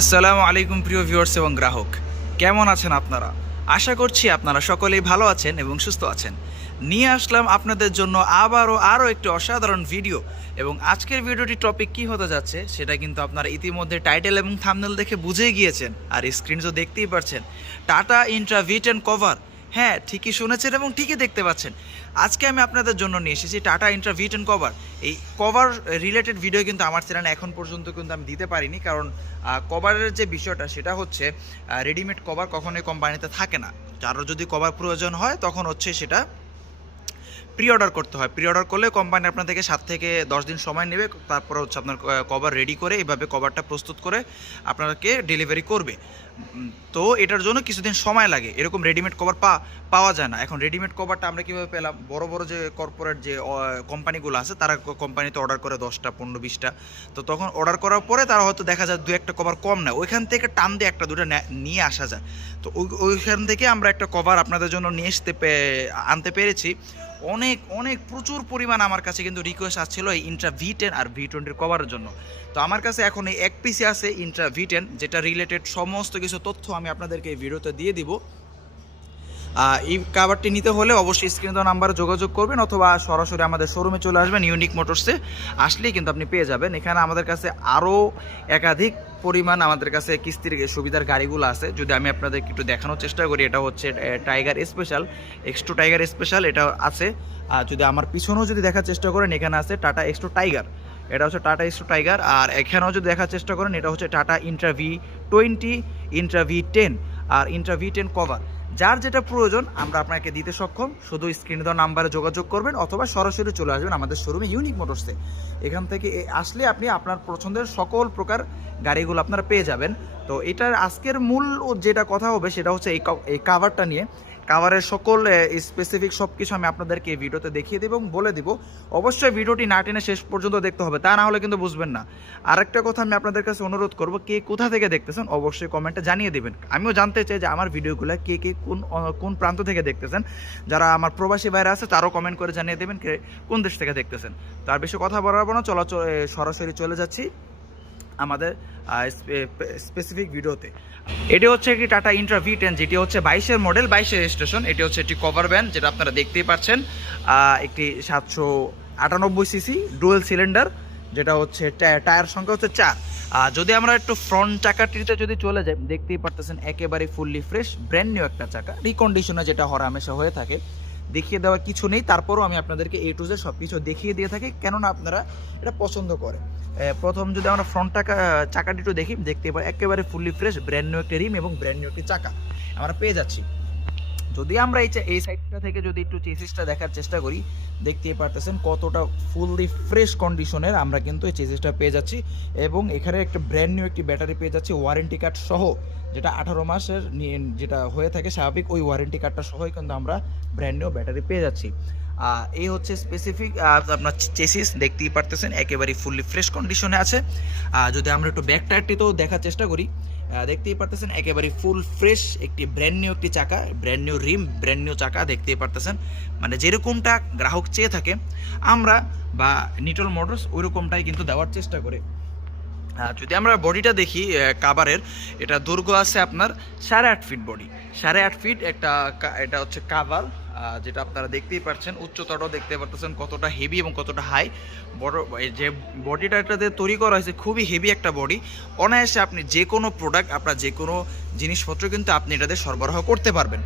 আসসালামু আলাইকুম প্রিয় ভিউয়ার্স এবং গ্রাহক। কেমন আছেন আপনারা? আশা করছি আপনারা সকলেই ভালো আছেন এবং সুস্থ আছেন। নিয়ে আসলাম আপনাদের জন্য আবারও আরও একটি অসাধারণ ভিডিও এবং আজকের ভিডিওটি টপিক কি হতে যাচ্ছে সেটা কিন্তু আপনারা ইতিমধ্যে টাইটেল এবং থামনেল দেখে বুঝে গিয়েছেন। আর স্ক্রিন তো দেখতেই পারছেন। টাটা ইন্ট্রা ভিট অ্যান্ড কভার হ্যাঁ ঠিকই শুনেছেন এবং ঠিকই দেখতে পাচ্ছেন। আজকে আমি আপনাদের জন্য নিয়ে এসেছি Tata intra V and cover. এই কভার রিলেটেড ভিডিও কিন্তু আমার চ্যানেল এখন পর্যন্ত কিন্তু আমি দিতে পারিনি কারণ কভারের যে বিষয়টা সেটা হচ্ছে রেডিমেড কভার কখনোই কোম্পানিতে থাকে না। কারোর যদি কভার প্রয়োজন হয় তখন হচ্ছে সেটা প্রি অর্ডার করতে হয়। প্রি অর্ডার করলে কোম্পানি আপনার থেকে সাত থেকে দশ দিন সময় নেবে। তারপর হচ্ছে আপনার কভার রেডি করে এইভাবে কভারটা প্রস্তুত করে আপনাকে ডেলিভারি করবে। তো এটার জন্য কিছুদিন সময় লাগে। এরকম রেডিমেড কভার পা, পাওয়া যায় না। এখন রেডিমেড কভারটা আমরা কীভাবে পেলাম? বড় বড় যে কর্পোরেট যে কোম্পানিগুলো আছে, তারা কোম্পানিতে অর্ডার করে দশটা, পনেরো, বিশটা। তো তখন অর্ডার করার পরে তারা হয়তো দেখা যায় দু একটা কভার কম নেয়। ওইখান থেকে টান দিয়ে একটা দুটো নিয়ে আসা যায়। তো ওই- ওইখান থেকে আমরা একটা কভার আপনাদের জন্য নিয়ে আসতে আনতে পেরেছি। অনেক অনেক প্রচুর পরিমাণ আমার কাছে কিন্তু রিকোয়েস্ট আসছিল এই ইন্ট্রা ভি টেন আর ভি টোয়েন্টির কভারের জন্য। তো আমার কাছে এখন এই এক পিসি আছে ইন্ট্রা ভি টেন যেটা রিলেটেড সমস্ত কিছু তথ্য আমি আপনাদেরকে এই ভিডিওতে দিয়ে দিব। এই কাভারটি নিতে হলে অবশ্যই স্ক্রিন দেওয়া নাম্বারে যোগাযোগ করবেন অথবা সরাসরি আমাদের শোরুমে চলে আসবেন ইউনিক মোটরসে আসলেই কিন্তু আপনি পেয়ে যাবেন। এখানে আমাদের কাছে আরও একাধিক পরিমাণ আমাদের কাছে কিস্তির সুবিধার গাড়িগুলো আছে। যদি আমি আপনাদেরকে একটু দেখানোর চেষ্টা করি, এটা হচ্ছে tiger special extra tiger special এটা আছে। আর যদি আমার পিছনেও যদি দেখার চেষ্টা করেন, এখানে আছে টাটা এক্সট্রো টাইগার এটা হচ্ছে টাটা এক্সট্রো টাইগার আর এখানেও যদি দেখার চেষ্টা করেন, এটা হচ্ছে Tata intra V twenty intra V ten আর ইন্ট্রা ভি টেন কভার যার যেটা প্রয়োজন, আমরা আপনাকে দিতে সক্ষম। শুধু স্ক্রিনে দেওয়া নাম্বারে যোগাযোগ করবেন অথবা সরাসরি চলে আসবেন আমাদের শোরুমে ইউনিক মোটরসে এখান থেকে আসলে আপনি আপনার পছন্দের সকল প্রকার গাড়িগুলো আপনারা পেয়ে যাবেন। তো এটার আজকের মূল যেটা কথা হবে সেটা হচ্ছে এই কাভারটা নিয়ে। কাভারের সকল স্পেসিফিক সব কিছু আমি আপনাদেরকে এই ভিডিওতে দেখিয়ে দেবো এবং বলে দিব। অবশ্যই ভিডিওটি না টেনে শেষ পর্যন্ত দেখতে হবে, তা না হলে কিন্তু বুঝবেন না। আরেকটা কথা আমি আপনাদের কাছে অনুরোধ করব, কে কোথা থেকে দেখতেছেন অবশ্যই কমেন্টে জানিয়ে দেবেন। আমিও জানতে চাই যে আমার ভিডিওগুলো কে কে কোন কোন প্রান্ত থেকে দেখতেছেন। যারা আমার প্রবাসী বাইরে আছে, তারও কমেন্ট করে জানিয়ে দেবেন কে কোন দেশ থেকে দেখতেছেন। তার বেশি কথা বলাবো না চলা চ- সরাসরি চলে যাচ্ছি। আমাদের স্পেসিফিক ভিডিওতে এটি হচ্ছে একটি টাটা ইন্ট্রা ভি টেন যেটি হচ্ছে বাইশের মডেল বাইশের রেজিস্ট্রেশন এটি হচ্ছে একটি কভার ভ্যান যেটা আপনারা দেখতেই পাচ্ছেন। একটি সাতশো আটানব্বই সিসি ডুয়েল সিলিন্ডার যেটা হচ্ছে টায়- টায়ার সংখ্যা হচ্ছে চার। আর যদি আমরা একটু ফ্রন্ট চাকাটিতে যদি চলে যাই, দেখতেই পারতেছেন একেবারে ফুললি ফ্রেশ ব্র্যান্ড নিউ একটা চাকা। রিকন্ডিশনে যেটা হরামেশা হয়ে থাকে। দেখিয়ে দেওয়ার কিছু নেই, তারপরও আমি আপনাদেরকে এ টু জে সব কিছু দেখিয়ে দিয়ে থাকি, কেননা আপনারা এটা পছন্দ করে প্রথম যদি আমরা ফ্রন্ট টাকা চাকাটি একটু দেখি, দেখতে পাই, একেবারে ফুললি ফ্রেশ ব্র্যান্ড নিউ একটি রিম এবং ব্র্যান্ড নিউ একটি চাকা। আমরা পেয়ে যাচ্ছি। যদি আমরা এই এই সাইডটা থেকে যদি একটু চেসিসটা দেখার চেষ্টা করি, দেখতেই পারতেছেন কতটা ফুললি ফ্রেশ কন্ডিশনের আমরা কিন্তু এই চেসিসটা পেয়ে যাচ্ছি। এবং এখানে একটা ব্র্যান্ড নিউ একটি ব্যাটারি পেয়ে যাচ্ছি ওয়ারেন্টি কার্ড সহ, যেটা আঠারো মাসের যেটা হয়ে থাকে স্বাভাবিক, ওই ওয়ারেন্টি কার্ডটা সহই কিন্তু আমরা ব্র্যান্ড নিউ ব্যাটারি পেয়ে যাচ্ছি। এই হচ্ছে স্পেসিফিক আপনার চেসিস দেখতেই পারতেছেন একেবারে ফুললি ফ্রেশ কন্ডিশনে আছে। যদি আমরা একটু ব্যাক টায়ারটিতেও দেখার চেষ্টা করি দেখতেই পারতেছেন একেবারে ফুল ফ্রেশ একটি ব্র্যান্ড নিউ একটি চাকা brand new rim brand new চাকা দেখতেই পারতেছেন। মানে যেরকমটা গ্রাহক চেয়ে থাকে, আমরা বা নিটল মোটরস ওইরকমটাই কিন্তু দেওয়ার চেষ্টা করি। যদি আমরা বডিটা দেখি কাবারের এটা দৈর্ঘ্য আছে আপনার সাড়ে আট ফিট বডি সাড়ে আট ফিট একটা এটা হচ্ছে কাভার যেটা আপনারা দেখতেই পাচ্ছেন উচ্চতাটাও দেখতে পারতেছেন কতটা হেভি এবং কতটা হাই বড় যে বডিটা এটাতে তৈরি করা হয়েছে, খুবই হেভি একটা বডি অনায়াসে আপনি যে কোনো প্রোডাক্ট আপনার যে কোনো জিনিসপত্র কিন্তু আপনি এটাতে সরবরাহ করতে পারবেন।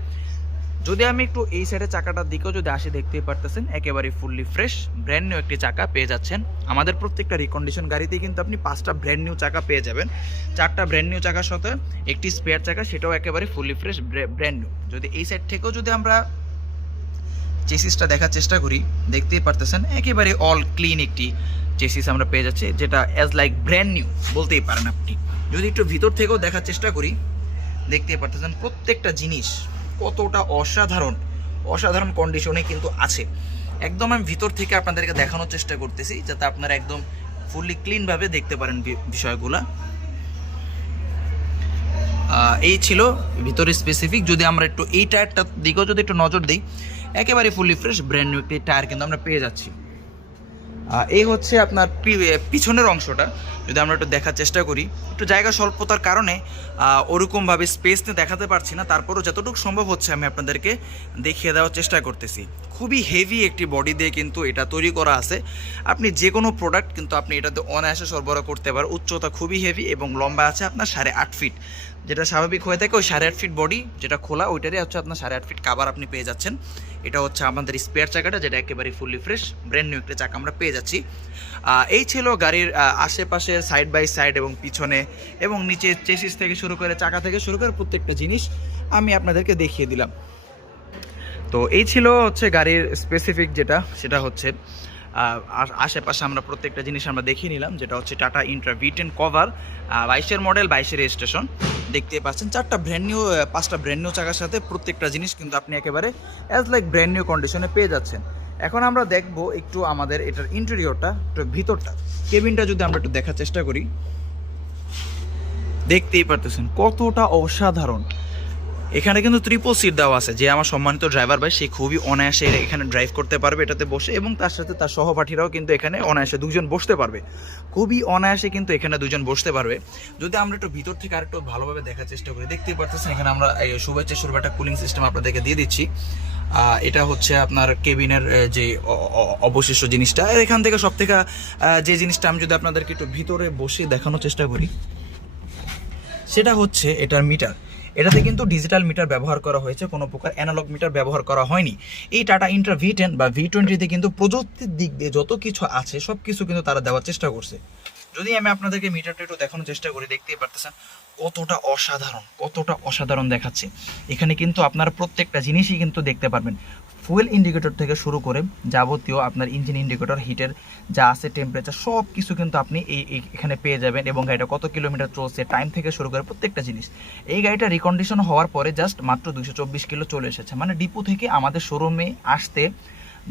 যদি আমি একটু এই সাইডে চাকাটার দিকেও যদি আসি, দেখতেই পারতেছেন, একেবারে ফুললি ফ্রেশ ব্র্যান্ড নিউ একটি চাকা পেয়ে যাচ্ছেন। আমাদের প্রত্যেকটা রিকন্ডিশন গাড়িতে কিন্তু আপনি পাঁচটা ব্র্যান্ড নিউ চাকা পেয়ে যাবেন। চারটা ব্র্যান্ড নিউ চাকার সাথে একটি স্পেয়ার চাকা, সেটাও একেবারে ফুললি ফ্রেশ ব্র্যান্ড নিউ যদি এই সাইড থেকেও যদি আমরা চেসিসটা দেখার চেষ্টা করি, দেখতেই পারতেছেন, একেবারে অল ক্লিন একটি চেসিস আমরা পেয়ে যাচ্ছি, যেটা অ্যাজ লাইক ব্র্যান্ড নিউ বলতেই পারেন আপনি। যদি একটু ভিতর থেকেও দেখার চেষ্টা করি, দেখতেই পারতেছেন প্রত্যেকটা জিনিস কতটা অসাধারণ অসাধারণ কন্ডিশনে কিন্তু আছে। একদম আমি ভিতর থেকে আপনাদেরকে দেখানোর চেষ্টা করতেছি, যাতে আপনারা একদম ফুললি ক্লিনভাবে দেখতে পারেন বিষয়গুলা। এই ছিল ভিতরে স্পেসিফিক যদি আমরা একটু এই টায়ারটার দিকেও যদি একটু নজর দিই একেবারে ফুলি ফ্রেশ ব্র্যান্ড নিউ একটি টায়ার কিন্তু আমরা পেয়ে যাচ্ছি। এই হচ্ছে আপনার পিছনের অংশটা। যদি আমরা একটু দেখার চেষ্টা করি, একটু জায়গা স্বল্পতার কারণে ওরকমভাবে স্পেস নিয়ে দেখাতে পারছি না। তারপরও যতটুকু সম্ভব হচ্ছে আমি আপনাদেরকে দেখিয়ে দেওয়ার চেষ্টা করতেছি। খুবই হেভি একটি বডি দিয়ে কিন্তু এটা তৈরি করা আছে। আপনি যে কোনো প্রোডাক্ট কিন্তু আপনি এটাতে অনায়াসে সরবরাহ করতে পারেন। উচ্চতা খুবই হেভি এবং লম্বা আছে আপনার সাড়ে আট ফিট যেটা স্বাভাবিক হয়ে থাকে ওই সাড়ে আট ফিট বডি যেটা খোলা, ওইটারই হচ্ছে আপনার সাড়ে আট ফিট কাবার আপনি পেয়ে যাচ্ছেন। এটা হচ্ছে আমাদের স্পেয়ার চাকাটা যেটা একেবারে ফুললি ফ্রেশ ব্র্যান্ড নিউ একটা চাকা আমরা পেয়ে যাচ্ছি। এই ছিল গাড়ির আশেপাশে সাইড বাই সাইড এবং পিছনে এবং নিচে চেসিস থেকে শুরু করে চাকা থেকে শুরু করে প্রত্যেকটা জিনিস আমি আপনাদেরকে দেখিয়ে দিলাম। তো এই ছিল হচ্ছে গাড়ির স্পেসিফিক যেটা, সেটা হচ্ছে আশেপাশে আমরা প্রত্যেকটা জিনিস আমরা দেখিয়ে নিলাম, যেটা হচ্ছে Tata intra V ten cover বাইশের মডেল বাইশের রেজিস্ট্রেশন দেখতে পাচ্ছেন, চারটা ব্র্যান্ড নিউ পাঁচটা ব্র্যান্ড নিউ চাকার সাথে প্রত্যেকটা জিনিস কিন্তু আপনি একেবারে অ্যাজ লাইক ব্র্যান্ড নিউ কন্ডিশনে পেয়ে যাচ্ছেন। এখন আমরা দেখব একটু আমাদের এটার ইন্টেরিয়রটা একটু ভিতরটা। কেবিনটা যদি আমরা একটু দেখার চেষ্টা করি, দেখতেই পারতেছেন, কতটা অসাধারণ। এখানে কিন্তু ত্রিপল সিট দেওয়া আছে। যে আমার সম্মানিত ড্রাইভার ভাই, সে খুবই অনায়াসে এখানে ড্রাইভ করতে পারবে এটাতে বসে এবং তার সাথে তার সহপাঠীরাও কিন্তু এখানে অনায়াসে দুজন বসতে পারবে। খুবই অনায়াসে কিন্তু এখানে দুজন বসতে পারবে। যদি আমরা একটু ভিতর থেকে আরেকটু ভালোভাবে দেখার চেষ্টা করি, দেখতেই পারতেছেন এখানে আমরা শুভেচ্ছা শুরু একটা কুলিং সিস্টেম আপনাদেরকে দিয়ে দিচ্ছি। এটা হচ্ছে আপনার কেবিনের যে অবশিষ্ট জিনিসটা। এখান থেকে সব থেকে যে জিনিসটা আমি যদি আপনাদেরকে একটু ভিতরে বসে দেখানোর চেষ্টা করি, সেটা হচ্ছে এটার মিটার এটাতে কিন্তু ডিজিটাল মিটার ব্যবহার করা হয়েছে, কোনো প্রকার অ্যানালগ মিটার ব্যবহার করা হয়নি। এই টাটা ইন্টার ভি টেন বা ভি টোয়েন্টিতে কিন্তু প্রযুক্তির দিক দিয়ে যত কিছু আছে সব কিছু কিন্তু তারা দেওয়ার চেষ্টা করছে। যদি আমি আপনাদেরকে মিটারটা একটু দেখানোর চেষ্টা করি, দেখতেই পারতেছেন কতটা অসাধারণ কতটা অসাধারণ দেখাচ্ছে। এখানে কিন্তু আপনারা প্রত্যেকটা জিনিসই কিন্তু দেখতে পারবেন। ফুয়েল ইন্ডিকেটর থেকে শুরু করে যাবতীয় আপনার ইঞ্জিন ইন্ডিকেটর হিটের যা আছে টেম্পারেচার সব কিছু কিন্তু আপনি এই এখানে পেয়ে যাবেন এবং গাড়িটা কত কিলোমিটার চলছে টাইম থেকে শুরু করে প্রত্যেকটা জিনিস। এই গাড়িটা রিকন্ডিশন হওয়ার পরে জাস্ট মাত্র দুশো চব্বিশ কিলো চলে এসেছে। মানে ডিপো থেকে আমাদের শোরুমে আসতে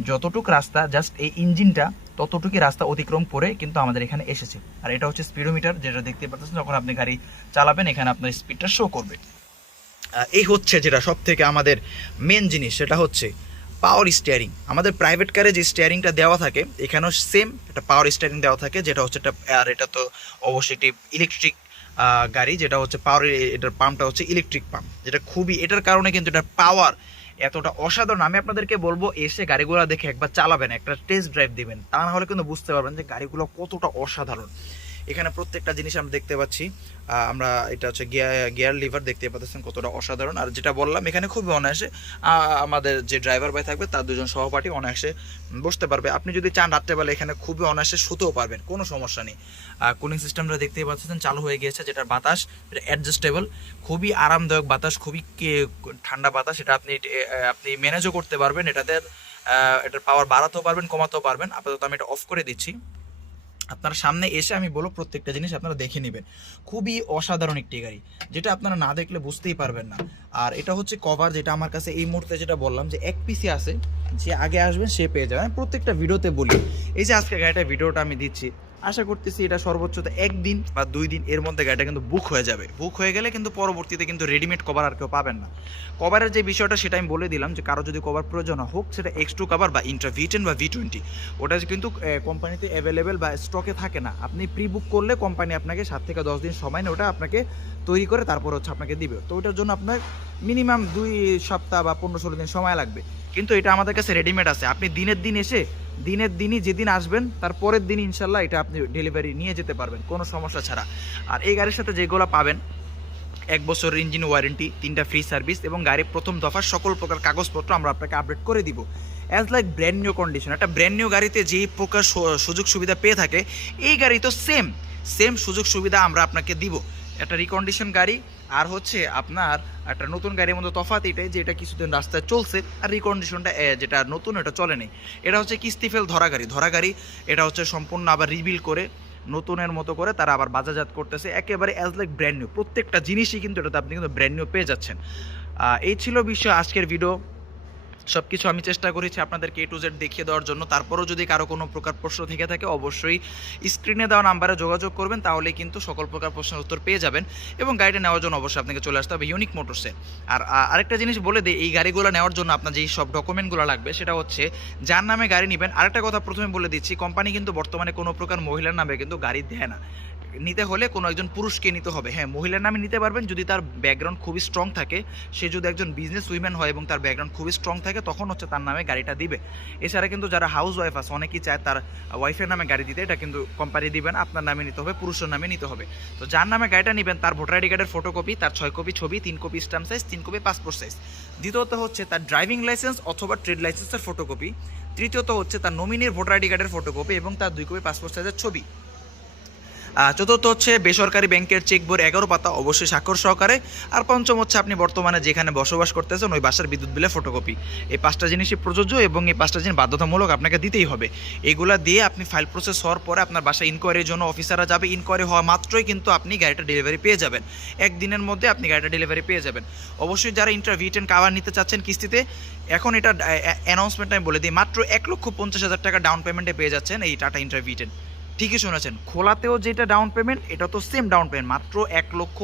যতটুক রাস্তা জাস্ট এই ইঞ্জিনটা ততটুকুই রাস্তা অতিক্রম করে কিন্তু আমাদের এখানে এসেছে। আর এটা হচ্ছে স্পিডোমিটার যেটা দেখতে পাচ্ছেন যখন আপনি গাড়ি চালাবেন, এখানে আপনার স্পিডটা শো করবে। এই হচ্ছে যেটা সব থেকে আমাদের মেন জিনিস, সেটা হচ্ছে পাওয়ার স্টিয়ারিং আমাদের প্রাইভেট কারে যে স্টিয়ারিংটা দেওয়া থাকে, এখানেও সেম একটা পাওয়ার স্টিয়ারিং দেওয়া থাকে, যেটা হচ্ছে একটা, আর এটা তো অবশ্যই একটি ইলেকট্রিক গাড়ি, যেটা হচ্ছে পাওয়ার এটার পাম্পটা হচ্ছে ইলেকট্রিক পাম্প যেটা খুবই, এটার কারণে কিন্তু এটার পাওয়ার এতটা অসাধারণ। আমি আপনাদেরকে বলব, এসে গাড়িগুলো দেখে একবার চালাবেন, একটা টেস্ট ড্রাইভ দিবেন, তা না হলে কিন্তু বুঝতে পারবেন যে গাড়িগুলো কতটা অসাধারণ। এখানে প্রত্যেকটা জিনিস আমরা দেখতে পাচ্ছি। আমরা এটা হচ্ছে গিয়ার গিয়ার লিভার দেখতে পাচ্ছেন কতটা অসাধারণ। আর যেটা বললাম, এখানে খুবই অনায়াসে আমাদের যে ড্রাইভার ভাই থাকবে, তার দুজন সহপাঠী অনায়াসে বসতে পারবে। আপনি যদি চান রাত্রেবেলা এখানে খুবই অনায়াসে শুতেও পারবেন, কোনো সমস্যা নেই। আর কুলিং সিস্টেমটা দেখতেই পাচ্ছেন, চালু হয়ে গিয়েছে, যেটার বাতাস অ্যাডজাস্টেবল খুবই আরামদায়ক বাতাস, খুবই ঠান্ডা বাতাস, এটা আপনি আপনি ম্যানেজও করতে পারবেন, এটাতে এটার পাওয়ার বাড়াতেও পারবেন, কমাতেও পারবেন। আপাতত আমি এটা অফ করে দিচ্ছি। আপনার সামনে এসে আমি বলব প্রত্যেকটা জিনিস আপনারা দেখে নেবেন। খুবই অসাধারণ একটি গাড়ি, যেটা আপনারা না দেখলে বুঝতেই পারবেন না। আর এটা হচ্ছে কভার যেটা আমার কাছে এই মুহূর্তে যেটা বললাম যে এক পিসি আছে, যে আগে আসবেন সে পেয়ে যাবে প্রত্যেকটা ভিডিওতে বলি, এই যে আজকে গাড়িটা ভিডিওটা আমি দিচ্ছি আশা করতেছি এটা সর্বোচ্চ একদিন বা দুই দিন এর মধ্যে গাড়িটা কিন্তু বুক হয়ে যাবে। বুক হয়ে গেলে কিন্তু পরবর্তীতে কিন্তু রেডিমেড কভার আর কেউ পাবেন না। কভারের যে বিষয়টা সেটা আমি বলে দিলাম যে কারও যদি কভার প্রয়োজন হোক, সেটা এক্স টু কভার বা ইন্ট্রা ভি বা ভি টোয়েন্টি ওটা কিন্তু কোম্পানিতে অ্যাভেলেবেল বা স্টকে থাকে না। আপনি প্রি বুক করলে কোম্পানি আপনাকে সাত থেকে দশ দিন সময় নেয়, ওটা আপনাকে তৈরি করে তারপর হচ্ছে আপনাকে দিবে। তো ওটার জন্য আপনার মিনিমাম দুই সপ্তাহ বা পনেরো ষোলো দিন সময় লাগবে। কিন্তু এটা আমাদের কাছে রেডিমেড আছে। আপনি দিনের দিন এসে দিনের দিনই যেদিন আসবেন, তার পরের দিন ইনশাল্লাহ এটা আপনি ডেলিভারি নিয়ে যেতে পারবেন, কোনো সমস্যা ছাড়া। আর এই গাড়ির সাথে যেগুলো পাবেন, এক বছর ইঞ্জিন ওয়ারেন্টি তিনটা ফ্রি সার্ভিস এবং গাড়ির প্রথম দফার সকল প্রকার কাগজপত্র আমরা আপনাকে আপডেট করে দিব। As like brand new condition একটা ব্র্যান্ড নিউ গাড়িতে যেই প্রকার সুযোগ সুবিধা পেয়ে থাকে, এই গাড়ি তো সেম সেম সুযোগ সুবিধা আমরা আপনাকে দিব। একটা রিকন্ডিশন গাড়ি, আর হচ্ছে আপনার একটা নতুন গাড়ির মধ্যে তফাত এটাই যে এটা কিছুদিন রাস্তায় চলছে, আর রিকন্ডিশনটা যেটা নতুন, এটা চলে নেই। এটা হচ্ছে কিস্তিফেল ধরা গাড়ি। ধরা গাড়ি, এটা হচ্ছে সম্পূর্ণ আবার রিবিল করে, নতুনের মতো করে তারা আবার বাজারজাত করতেছে, একেবারে অ্যাজ লাইক ব্র্যান্ড নিউ প্রত্যেকটা জিনিসই কিন্তু এটাতে আপনি কিন্তু ব্র্যান্ড নিউ পেয়ে যাচ্ছেন। এই ছিল বিষয় আজকের ভিডিও সব কিছু আমি চেষ্টা করেছি আপনাদেরকে এ টু জেড দেখিয়ে দেওয়ার জন্য। তারপরেও যদি কারও কোনো প্রকার প্রশ্ন থেকে থাকে, অবশ্যই স্ক্রিনে দেওয়া নাম্বারে যোগাযোগ করবেন তাহলে কিন্তু সকল প্রকার প্রশ্নের উত্তর পেয়ে যাবেন এবং গাড়িটা নেওয়ার জন্য অবশ্যই আপনাকে চলে আসতে হবে ইউনিক মোটরসে আর আরেকটা জিনিস বলে দিই, এই গাড়িগুলো নেওয়ার জন্য আপনার যেই সব ডকুমেন্টগুলো লাগবে, সেটা হচ্ছে যার নামে গাড়ি নেবেন। আরেকটা কথা প্রথমে বলে দিচ্ছি কোম্পানি কিন্তু বর্তমানে কোনো প্রকার মহিলার নামে কিন্তু গাড়ি দেয় না। নিতে হলে কোনো একজন পুরুষকে নিতে হবে। হ্যাঁ মহিলার নামে নিতে পারবেন যদি তার ব্যাকগ্রাউন্ড খুবই স্ট্রং থাকে। সে যদি একজন বিজনেস উইম্যান হয় এবং তার ব্যাকগ্রাউন্ড খুবই স্ট্রং থাকে তখন হচ্ছে তার নামে গাড়িটা দিবে। এছাড়া কিন্তু যারা হাউস ওয়াইফ আছে, অনেকেই চায় তার ওয়াইফের নামে গাড়ি দিতে। এটা কিন্তু কোম্পানি দিবেন আপনার নামে নিতে হবে, পুরুষের নামে নিতে হবে। তো যার নামে গাড়িটা নেবেন, তার ভোটার আইডি কার্ডের ফটোকপি তার ছয় কপি ছবি, তিন কপি স্ট্যাম্প সাইজ তিন কপি পাসপোর্ট সাইজ দ্বিতীয়ত হচ্ছে তার ড্রাইভিং লাইসেন্স অথবা ট্রেড লাইসেন্সের ফটোকপি তৃতীয়ত হচ্ছে তার নমিনির ভোটার আইডি কার্ডের ফটোকপি এবং তার দুই কপি পাসপোর্ট সাইজের ছবি। চতুর্থ হচ্ছে বেসরকারি ব্যাংকের চেক বই এগারো পাতা অবশ্যই স্বাক্ষর সহকারে। আর পঞ্চম হচ্ছে আপনি বর্তমানে যেখানে বসবাস করতেছেন, ওই বাসার বিদ্যুৎ বিলের ফটোকপি এই পাঁচটা জিনিসই প্রযোজ্য এবং এই পাঁচটা জিনিস বাধ্যতামূলক আপনাকে দিতেই হবে। এগুলা দিয়ে আপনি ফাইল প্রসেস হওয়ার পরে আপনার বাসায় ইনকোয়ারির জন্য অফিসাররা যাবে। ইনকোয়ারি হওয়া মাত্রই কিন্তু আপনি গাড়িটা ডেলিভারি পেয়ে যাবেন। একদিনের মধ্যে আপনি গাড়িটা ডেলিভারি পেয়ে যাবেন। অবশ্যই যারা ইন্টারভিউ টেন কাভার নিতে চাচ্ছেন কিস্তিতে, এখন এটা অ্যানাউন্সমেন্ট আমি বলে দিই, মাত্র এক লক্ষ পঞ্চাশ হাজার টাকা ডাউন পেমেন্টে পেয়ে যাচ্ছেন এই টাটা ইন্টারভিউ টেন ঠিকই শুনেছেন, খোলাতেও যেটা ডাউন পেমেন্ট এটা তো সেম ডাউন পেমেন্ট মাত্র এক লক্ষ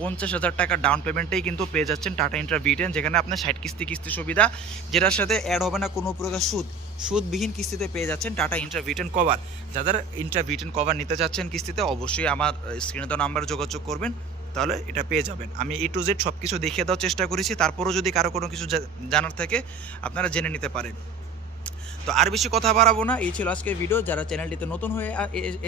পঞ্চাশ হাজার টাকা ডাউন পেমেন্টেই কিন্তু পেয়ে যাচ্ছেন টাটা ইন্টার ভিটেন যেখানে আপনার ষাট কিস্তি কিস্তি সুবিধা, যেটার সাথে অ্যাড হবে না কোনো প্রকার সুদ। সুদবিহীন কিস্তিতে পেয়ে যাচ্ছেন Tata inter V ten cover যাদের ইন্টার ভিটেন কভার নিতে চাচ্ছেন কিস্তিতে, অবশ্যই আমার স্ক্রিনে তো নাম্বার যোগাযোগ করবেন, তাহলে এটা পেয়ে যাবেন। আমি এ টু জেড সব কিছু দেখিয়ে দেওয়ার চেষ্টা করেছি, তারপরও যদি কারও কোনো কিছু জানার থাকে, আপনারা জেনে নিতে পারেন। তো আর বেশি কথা বাড়াবো না। এই ছিল আজকের ভিডিও যারা চ্যানেলটিতে নতুন হয়ে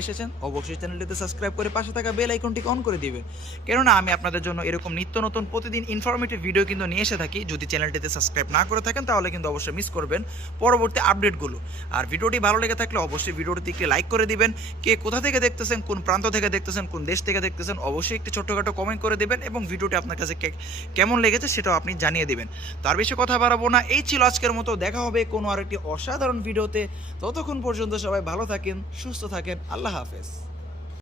এসেছেন, অবশ্যই চ্যানেলটিতে সাবস্ক্রাইব করে পাশে থাকা বেল আইকনটিকে অন করে দিবেন। কেননা আমি আপনাদের জন্য এরকম নিত্য নতুন প্রতিদিন ইনফরমেটিভ ভিডিও কিন্তু নিয়ে এসে থাকি। যদি চ্যানেলটিতে সাবস্ক্রাইব না করে থাকেন, তাহলে কিন্তু অবশ্যই মিস করবেন পরবর্তী আপডেটগুলো আর ভিডিওটি ভালো লেগে থাকলে অবশ্যই ভিডিওটিতে একটি লাইক করে দিবেন। কে কোথা থেকে দেখতেছেন, কোন প্রান্ত থেকে দেখতেছেন, কোন দেশ থেকে দেখতেছেন, অবশ্যই একটি ছোট্টখাটো কমেন্ট করে দেবেন এবং ভিডিওটি আপনার কাছে কেমন লেগেছে সেটাও আপনি জানিয়ে দেবেন। তার বেশি কথা বাড়াবো না। এই ছিল আজকের মতো। দেখা হবে কোনো আরেকটি অসাধারণ ভিডিওতে ততক্ষণ পর্যন্ত সবাই ভালো থাকেন সুস্থ থাকেন। আল্লাহ হাফেজ।